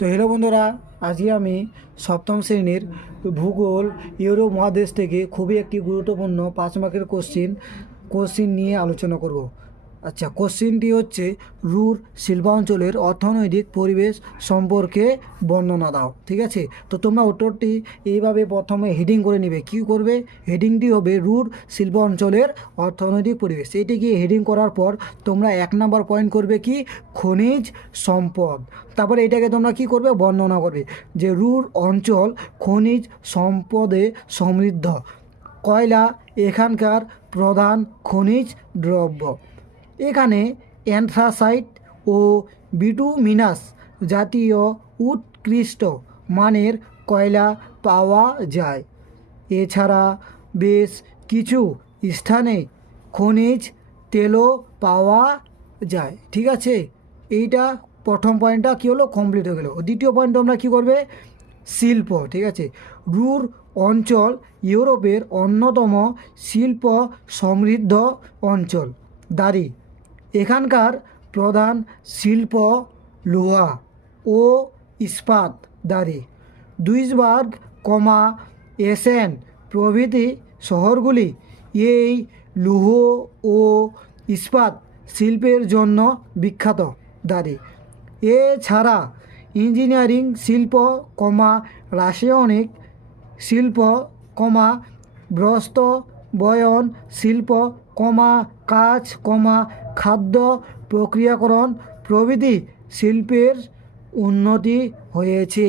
তো হ্যালো বন্ধুরা, আজকে আমি সপ্তম শ্রেণির ভূগোল ইউরোপ মহাদেশ থেকে খুবই একটি গুরুত্বপূর্ণ পাঁচ মার্কের কোশ্চিন কোশ্চিন নিয়ে আলোচনা করব। আচ্ছা কোশ্চিনটি হচ্ছে, রুর শিল্পাঞ্চলের অর্থনৈতিক পরিবেশ সম্পর্কে বর্ণনা দাও, ঠিক আছে? তো তোমরা উত্তরটি এইভাবে প্রথমে হেডিং করে নেবে। কি করবে? হেডিংটি হবে রুর শিল্প অঞ্চলের অর্থনৈতিক পরিবেশ। এইটিকে হেডিং করার পর তোমরা এক নাম্বার পয়েন্ট করবে কি? খনিজ সম্পদ। তারপরে এটাকে তোমরা কি করবে? বর্ণনা করবে যে রুর অঞ্চল খনিজ সম্পদে সমৃদ্ধ। কয়লা এখানকার প্রধান খনিজ দ্রব্য। এখানে অ্যান্থ্রাসাইট ও বিটুমিনাস জাতীয় উৎকৃষ্ট মানের কয়লা পাওয়া যায়। এছাড়া বেশ কিছু স্থানে খনিজ তেলও পাওয়া যায়। ঠিক আছে? এইটা প্রথম পয়েন্টটা কী হলো? কমপ্লিট হয়ে গেলো। দ্বিতীয় পয়েন্ট তোমরা কী করবে? শিল্প, ঠিক আছে? রুর অঞ্চল ইউরোপের অন্যতম শিল্প সমৃদ্ধ অঞ্চল। দাঁড়ি। এখানকার প্রধান শিল্প লোহা ও ইস্পাত দাঁড়ি। দুইসবার্গ কমা এসেন প্রভৃতি শহরগুলি এই লৌহ ও ইস্পাত শিল্পের জন্য বিখ্যাত দাঁড়ি। এছাড়া ইঞ্জিনিয়ারিং শিল্প কমা রাসায়নিক শিল্প কমা ব্রস্ত বয়ন, শিল্প, কমা, কাজ, কমা, খাদ্য, প্রক্রিয়াকরণ প্রভৃতি শিল্পের উন্নতি হয়েছে।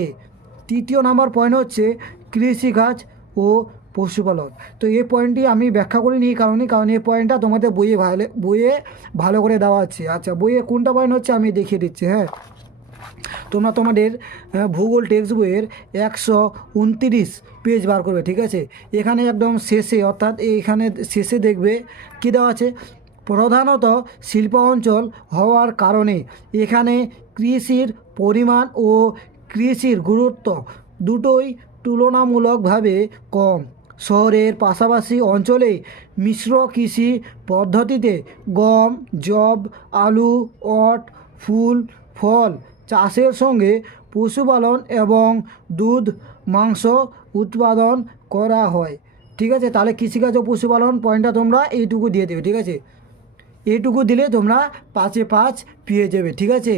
তৃতীয় নাম্বার পয়েন্ট হচ্ছে কৃষিকাজ ও পশুপালন। তো এই পয়েন্টটি আমি ব্যাখ্যা করিনি এই কারণে কারণ এই পয়েন্টটা তোমাদের বইয়ে ভালো বইয়ে ভালো করে দেওয়া আছে। আচ্ছা বইয়ে কোনটা পয়েন্ট হচ্ছে আমি দেখিয়ে দিচ্ছি হ্যাঁ? তোমরা তোমাদের ভূগোল টেক্সট বইয়ের একশো উনতিরিশ পেজ বার করবে, ঠিক আছে? এখানে একদম শেষে, অর্থাৎ এইখানে শেষে দেখবে কী দেওয়া আছে? প্রধানত শিল্প অঞ্চল হওয়ার কারণে এখানে কৃষির পরিমাণ ও কৃষির গুরুত্ব দুটোই তুলনামূলকভাবে কম। শহরের পাশাপাশি অঞ্চলে মিশ্র কৃষি পদ্ধতিতে গম জব আলু, অট, ফুল, ফল চাষের সঙ্গে পশুপালন এবং দুধ, মাংস উৎপাদন করা হয়। ঠিক আছে? তাহলে কৃষিকাজ ও পশুপালন পয়েন্টটা তোমরা এইটুকু দিয়ে দেবে, ঠিক আছে? এইটুকু দিলে তোমরা পাঁচে পাঁচ পেয়ে যাবে, ঠিক আছে?